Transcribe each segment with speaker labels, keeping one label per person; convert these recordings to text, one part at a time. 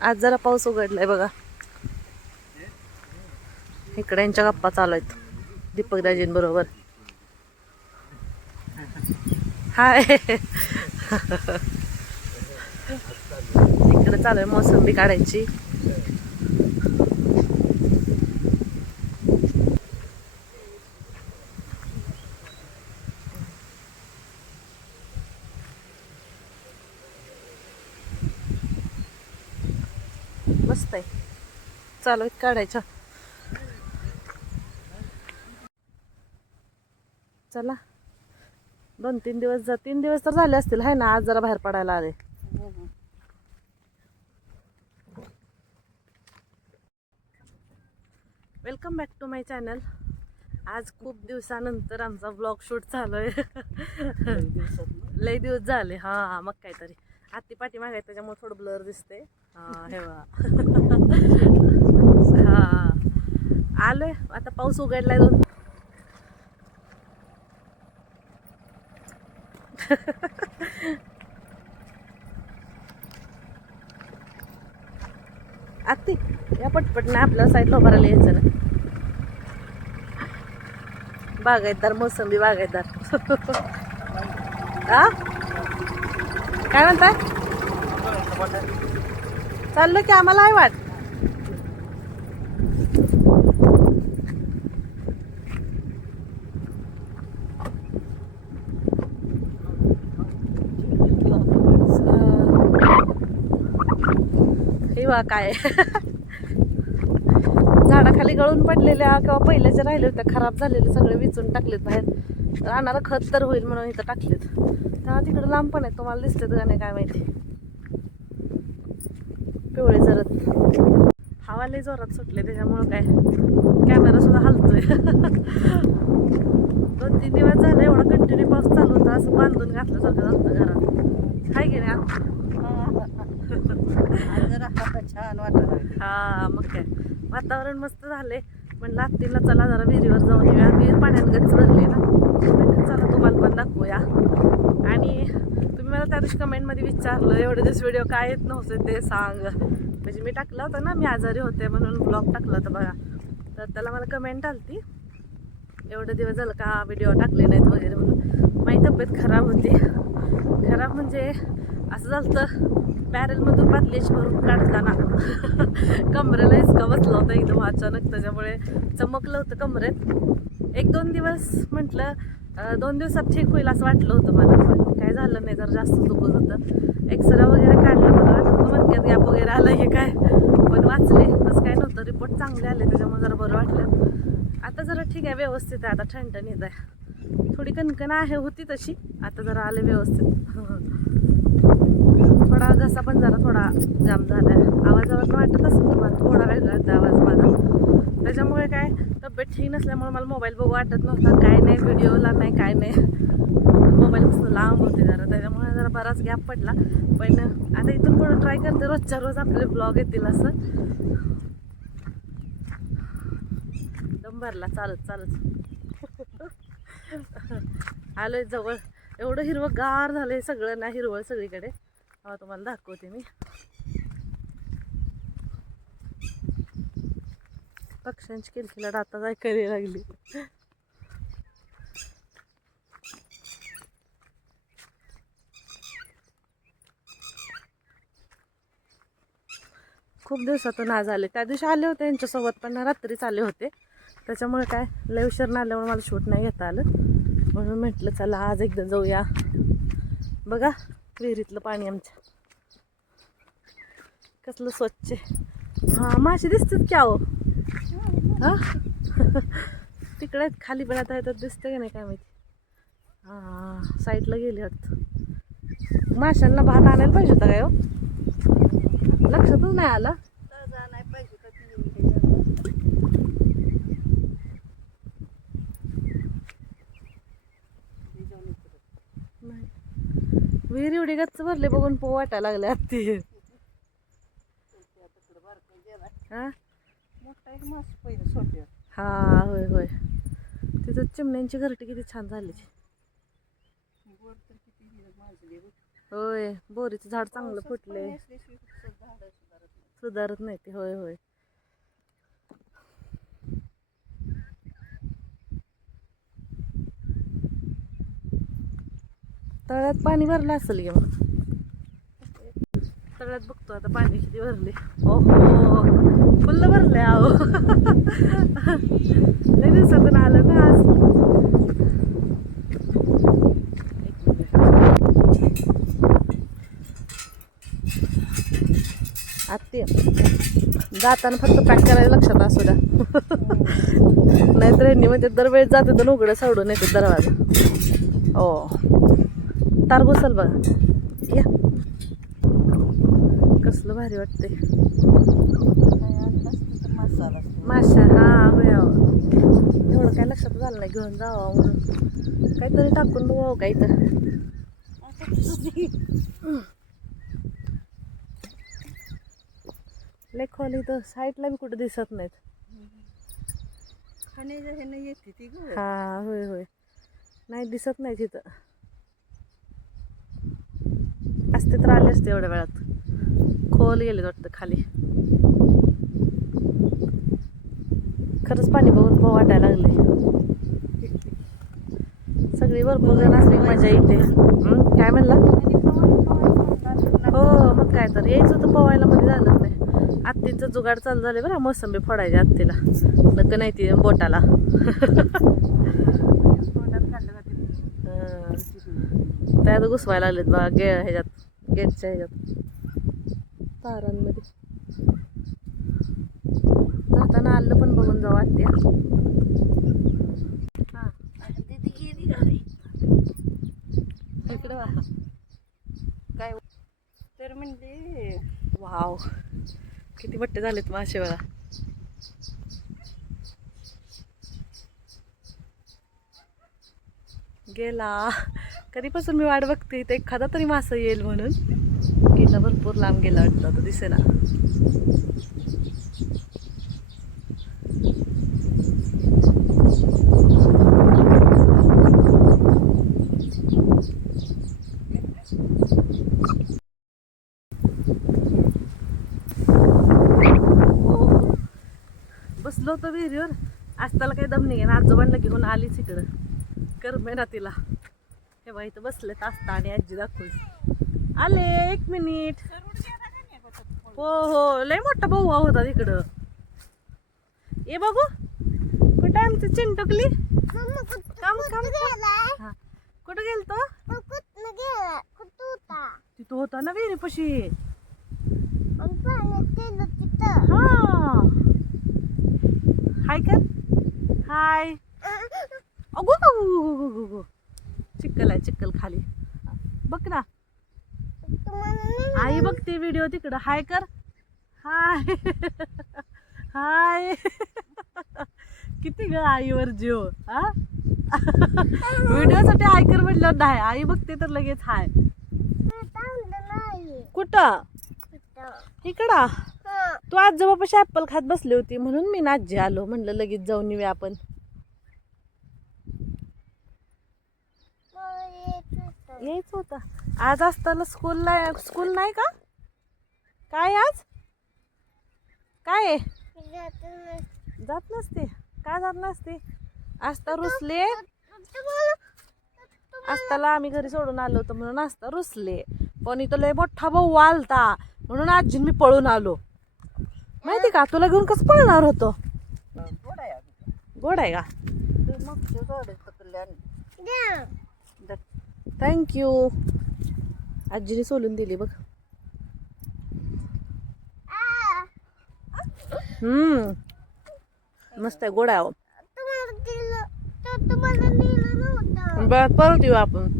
Speaker 1: आज जरा पाऊस उघडलाय बघा. इकडे यांच्या गप्पा चालू आहेत. दीपक दाजींबरोबर हाय. इकडे चालू आहे मोसंबी काढायची. मस्त आहे चालू आहेत काढायच्या चला. दोन तीन दिवस जा तीन दिवस तर झाले असतील हाय ना आज जरा बाहेर पडायला आले. Welcome back to my channel आज खूप दिवसानंतर आमचा ब्लॉग शूट चालू आहे. लय दिवस झाले हा मग काहीतरी. आत्ती पाठी मागाय त्याच्यामुळे थोडं ब्लर दिसते हा हे आलोय आता पाऊस उघडलाय दोन. आत्ती या पटपट नाही आपल्या साईडला उभा राहिला यायचं ना. बागायतदार मोसंबी बागायतदार. आ? काय म्हणताय? चाललं की आम्हाला आहे वाट. हे वा काय. झाडाखाली गळून पडलेल्या किंवा पहिले जे राहिले होते खराब झालेले सगळे विचून टाकलेत बाहेर. राहणारं खत तर होईल म्हणून इथं टाकलेत. तेव्हा तिकडे लांब पण आहेत तुम्हाला दिसतात का नाही काय माहिती. पिवळे जरत. हवा जोरात सुटले त्याच्यामुळं काय कॅमेरा सुद्धा हलतोय. दोन तीन दिवस झाले एवढा कंटिन्यू पाऊस चालू होता असं बांधून घातल्यासारखं झालं घरात. हाय की नाही?
Speaker 2: जरा छान वाटत
Speaker 1: हा मग काय. वातावरण मस्त झाले म्हणलं आत्तीला चला जरा विहिरीवर जाऊन येऊया. विहीर पाण्यात गच्च भरले ना. चला तुम्हाला पण दाखवूया. आणि तुम्ही मला त्या दिवशी कमेंटमध्ये विचारलं एवढे दिवस व्हिडिओ काय येत नव्हते ते सांग. म्हणजे मी टाकलं होतं ना मी आजारी होते म्हणून ब्लॉग टाकला होता बघा. तर त्याला मला कमेंट आलती एवढे दिवस झालं का व्हिडिओ टाकले नाहीत वगैरे म्हणून. माझी तब्येत खराब होती. खराब म्हणजे असं झालं तर बॅरेलमधून बादलीच भरून काढताना. कमरेला इचका बसला होता एकदम अचानक त्याच्यामुळे चमकलं होतं कमरेत. एक दोन दिवस म्हटलं दोन दिवसात ठीक होईल असं वाटलं होतं मला पण काय झालं नाही जर जास्त दुखत होतं. एक्सरा वगैरे काढला मला वाटलं होतं गॅप वगैरे आलं हे काय पण वाचले तसं काय नव्हतं रिपोर्ट चांगले आले त्याच्यामुळे जरा बरं वाटलं. आता जरा ठीक आहे व्यवस्थित आहे आता ठणठण आहे. थोडी कणकण आहे होती तशी आता जरा आले व्यवस्थित. थोडा घसा पण जरा थोडा जाम झाला आहे आवाजावर वाटत असेल तुम्हाला थोडा वेगळा आहे आवाज माझा. त्याच्यामुळे काय तब्येत ठीक नसल्यामुळे मला मोबाईल बघू वाटत नव्हता. काय नाही व्हिडिओला नाही काय नाही. मोबाईलपासून लांब होते जरा. त्याच्यामुळे जरा बराच गॅप पडला. पण आता इथून पुढे ट्राय करते. रोजच्या रोज आपले ब्लॉग येतील असं. दम भरला. चालत चालत. आलोय जवळ. एवढं हिरवं गार झालंय सगळं ना हिरवळ सगळीकडे. हा तुम्हाला दाखवते मी. पक्ष्यांची किलकिलाट आता काय करी लागली. खूप दिवसातून आज आले. त्या दिवशी आले होते यांच्यासोबत पण रात्रीच आले होते. त्याच्यामुळे काय लय उशीर नाही आल्यामुळे मला शूट नाही घेता आलं. म्हणून म्हटलं चला आज एकदा जाऊया. बघा विहिरीतलं पाणी आमच्या. कसलं स्वच्छ आहे. हा मासे दिसतात की अहो? हा? तिकडे आहेत खाली पण आता येतात दिसतं का नाही काय माहिती. हा साईडला गेली वाटतं. माशांना भात आणायला पाहिजे होता काय हो? लक्षातच नाही आलं.
Speaker 2: नाही पाहिजे का ती
Speaker 1: नाही विहीर एवढी गच्च भरले बघून पो वाटायला लागले आत्ती. हा? हा होय होय. तिथं चिमण्यांची घरटी किती छान झाली. होय बोरीचं झाड चांगलं फुटले
Speaker 2: सुधारत नाही
Speaker 1: ते होय होय. तळ्यात पाणी भरलं असेल की मग? तळ्यात बघतो आता पाणी किती भरले ओहो फुल्ल भरले अहो. लय दिवसातून आलं ना आज. आत्ते. जाताना फक्त पॅक करायला लक्षात असू द्या. नाहीतर ह्यांनी म्हणजे दरवेळेस जाते तर उघडं सोडून येते दरवाजा. हो. तार घुसल बघा. या. कसलं भारी वाटते
Speaker 2: काय आणलं असतं तर मसाला असतो
Speaker 1: माशा हा होय अहो. एवढं काय लक्षात झालं नाही घेऊन जावं म्हणून. काहीतरी टाकून बघावं तर
Speaker 2: आता तुझी
Speaker 1: लय खोली तर साईडला बी कुठं दिसत नाहीत. हा होय होय. नाही दिसत नाही तिथं असते तर आले असते एवढ्या वेळात. खोल गेले वाटतं खाली. खरंच पाणी बघून भाऊ वाटायला लागले सगळी भरपूर जण असली मजा येते. काय म्हणला? हो मग काय तर. यायचं होतं पवायला मध्ये झालं नाही. आत्तीचं जुगाड चालू झाले बरं मोसंबी फोडायची आत्तीला. नक नाही ती बोटाला. त्यात घुसवायला लागलेत बघा गे ह्याच्यात. गेटच्या ह्याच्यात तारांमध्ये. जाताना आलं पण बघून जाऊ आत्या. हा. वा
Speaker 2: काय तर म्हणले
Speaker 1: वाव. किती बट्टे झालेत मासे बघा. गेला. कधीपासून मी वाट बघते इथे एखादा तरी मासा येईल म्हणून. गेला भरपूर लांब गेला वाटतं आता दिसेना. हो. बसलो होतो विहिरीवर. आज त्याला काही दम नाही ना आजोबांना घेऊन आलीच इकडं. कर ना तिला. हे बाई इथं बसले आस्ता आणि आजी दाखवून आले एक मिनिट. हो हो लय मोठा भाऊ होता तिकडं. ये बघू कुठं आमची चिंटकली? काम काम. कुठं गेलतो? तिथं होता ना विहिरीपाशी. हा. हाय कर हाय. अगो गो गो गो गो गो चिक्कल आहे चिक्कल खाली. बघ ना. आई बघते व्हिडिओ तिकडं. हाय कर. हाय. हाय. किती ग आईवर जीव हा? व्हिडिओसाठी हाय कर म्हटलं नाही. आई बघते तर लगेच हाय. कुठं? इकडं. तू आज जवळपाशी ऍपल खात बसली होती म्हणून मी नाजी आलो. म्हणलं लगेच जाऊन येऊया आपण. यायचं होतं. आज असताना स्कूलला स्कूल नाही का? काय आज? काय आहे? जात नसते. काय जात नसते? आस्ता रुसले. आस्ताला आम्ही घरी सोडून आलो होतो म्हणून आस्ता रुसले. पण इथं लय मोठा भाऊ आलता. म्हणून आजी मी पळून आलो. माहिती का? तुला घेऊन कसं पळणार होतो?
Speaker 2: गोड आहे अगं.
Speaker 1: गोड आहे का
Speaker 2: ते मागच्या झाडे पकडले
Speaker 1: थँक्यू आजीने सोलून दिली बघ. हम्म. मस्त आहे गोड. बरं परत येऊ. आपण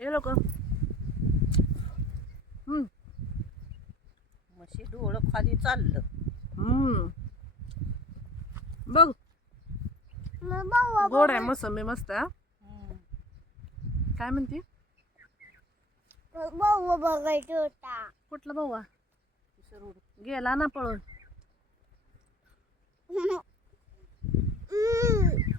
Speaker 1: हे लोक
Speaker 2: म्हशी डोळं खाली चाललं.
Speaker 1: हम्म बघ गोड आहे मोसंबी मस्त हा. काय म्हणते?
Speaker 3: बघायचं होता.
Speaker 1: कुठला भाऊ. गेला ना पळून.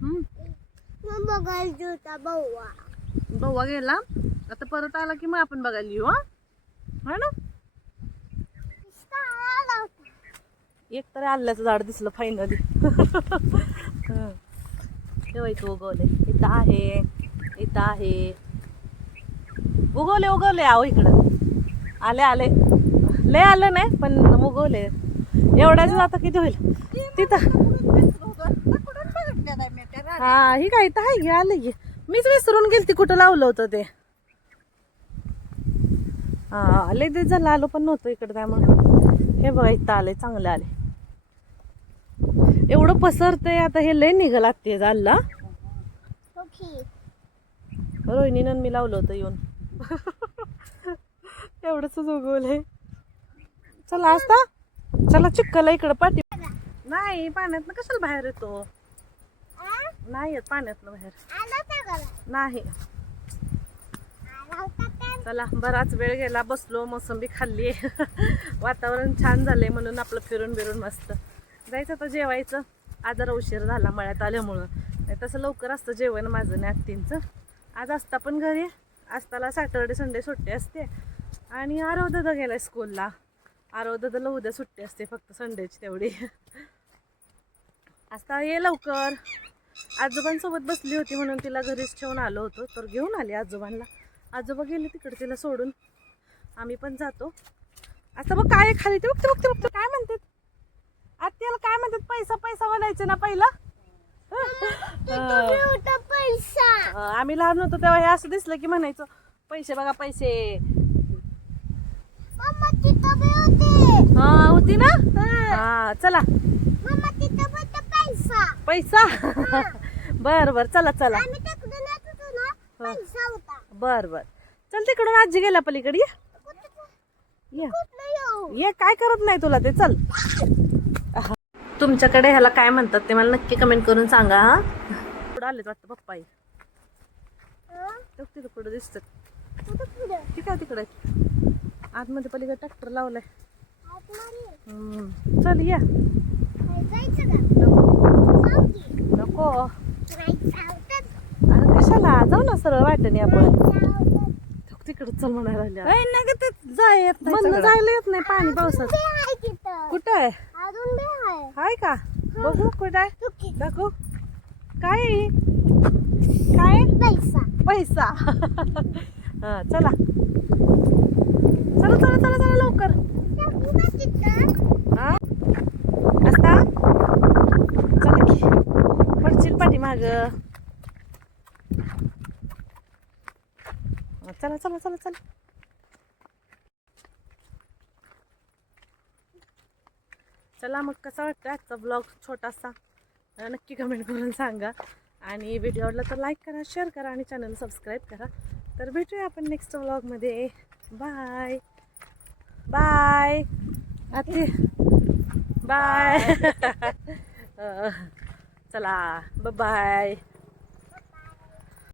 Speaker 1: हम्म.
Speaker 3: बघायचं होता
Speaker 1: गेला. आता परत आला की मग आपण बघायला येऊ हा? हा ना? एक तरी आल्याचं झाड दिसलं फायनली ठेवायचं उगवले इथं आहे इथं आहे. उगवले उगवले आहो इकडं. आले आले लय आलं नाही पण उगवले एवढ्याच आता किती होईल? तिथं. हा ही काय इथं आहे घे आलं घे मीच विसरून गेली ती कुठं लावलं होतं ते. हा आले ते झालं आलो पण नव्हतं इकडं त्यामुळे. हे बघा इथं आले चांगलं आले एवढं पसरतंय आता हे लय निघाल ते झालं रोहिणीनं मी लावलं होतं येऊन. एवढंच उगवलंय. चला असता चला चिक्कला इकडं पाठी नाही पाण्यातनं कशाला बाहेर येतो? नाही येत पाण्यातनं बाहेर. नाही. चला बराच वेळ गेला बसलो मोसंबी खाल्ली. वातावरण छान झालंय म्हणून आपलं फिरून बिरून मस्त. जायचं आता जेवायचं. आज उशीर झाला मळ्यात आल्यामुळं. नाही तसं लवकर असतं जेवण माझं नाही आत्तींचं. आज असता पण घरी असताला सॅटर्डे संडे सुट्टी असते. आणि आरव दादा गेलाय स्कूलला. आरव दादाला उद्या सुट्टी असते फक्त संडेची तेवढी. आता ये लवकर. आजोबांसोबत बसली होती म्हणून तिला घरीच ठेवून आलो होतो तर घेऊन आली आजोबांना आजोबा गेले तिकडे तिला सोडून. आम्ही पण जातो. आता बघ काय खाली. ते बघते बघते बघते काय म्हणतात? आत्याला काय म्हणतात पैसा पैसा म्हणायचे ना पहिला? अं, आम्ही लहान होतो तेव्हा हे असं दिसलं की म्हणायचं पैसे बघा पैसे. हा होती ना? हा. चला. पैसा. बर बर चला चला. बर बर. चल तिकडून आजी गेल्या पलीकडे ये. काय करत नाही तुला ते चल. तुमच्याकडे ह्याला काय म्हणतात ते मला नक्की कमेंट करून सांगा हा. पुढं आलेत वाटतं पप्पा तिथं पुढं दिसतात. ठीक आहे तिकडे. आतमध्ये पलीकडे ट्रॅक्टर लावलाय. चल या. नको. अरे कशाला? जाऊ ना सरळ वाटेने आपण. तिकडे चल म्हणायला. जायला येत नाही पाणी पावसात. कुठं आहे? हाय का? बघू कुठं आहे? दाखव काय? काय? पैसा. हा चला. चला चला चला चला लवकर. हा? असता चला की. पडशील पाठी माग चला चला चला चला. चला मग कसा वाटतं आजचा ब्लॉग छोटासा? नक्की कमेंट करून सांगा. आणि व्हिडिओ आवडला तर लाईक करा शेअर करा आणि चॅनल सबस्क्राईब करा. तर भेटूया आपण नेक्स्ट ब्लॉगमध्ये बाय बाय आते बाय चला. बाय